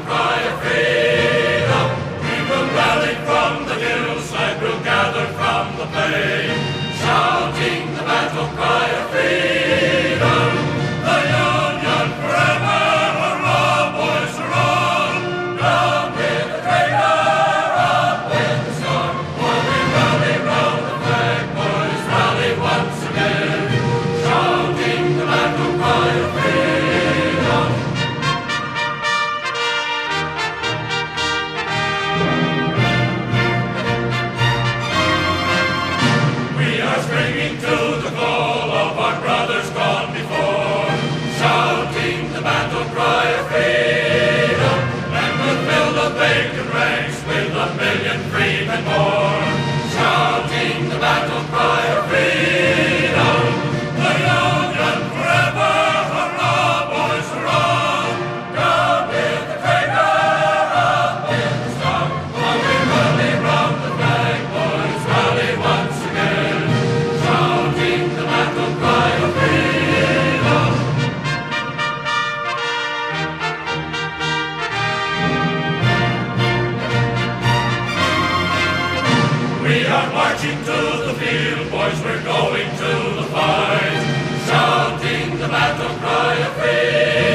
battle cry of freedom. We will rally from the hillside, we'll gather from the plain, shouting the battle cry of freedom. The Union forever, hurrah, boys, hurrah! Down with the traitor, up with the storm. For we rally round the flag, boys, rally once again, shouting the battle cry of freedom. We are springing to the call of our brothers gone before, shouting the battle cry of freedom, and we'll fill the vacant ranks with 1,000,000 freemen more, shouting the battle cry of freedom. The Union forever, hurrah, boys, hurrah! Down with the traitor, up with the storm. For we rally round the flag, boys, rally once again, shouting the battle cry of freedom. We are marching to the field, boys, we're going to the fight, shouting the battle cry of freedom.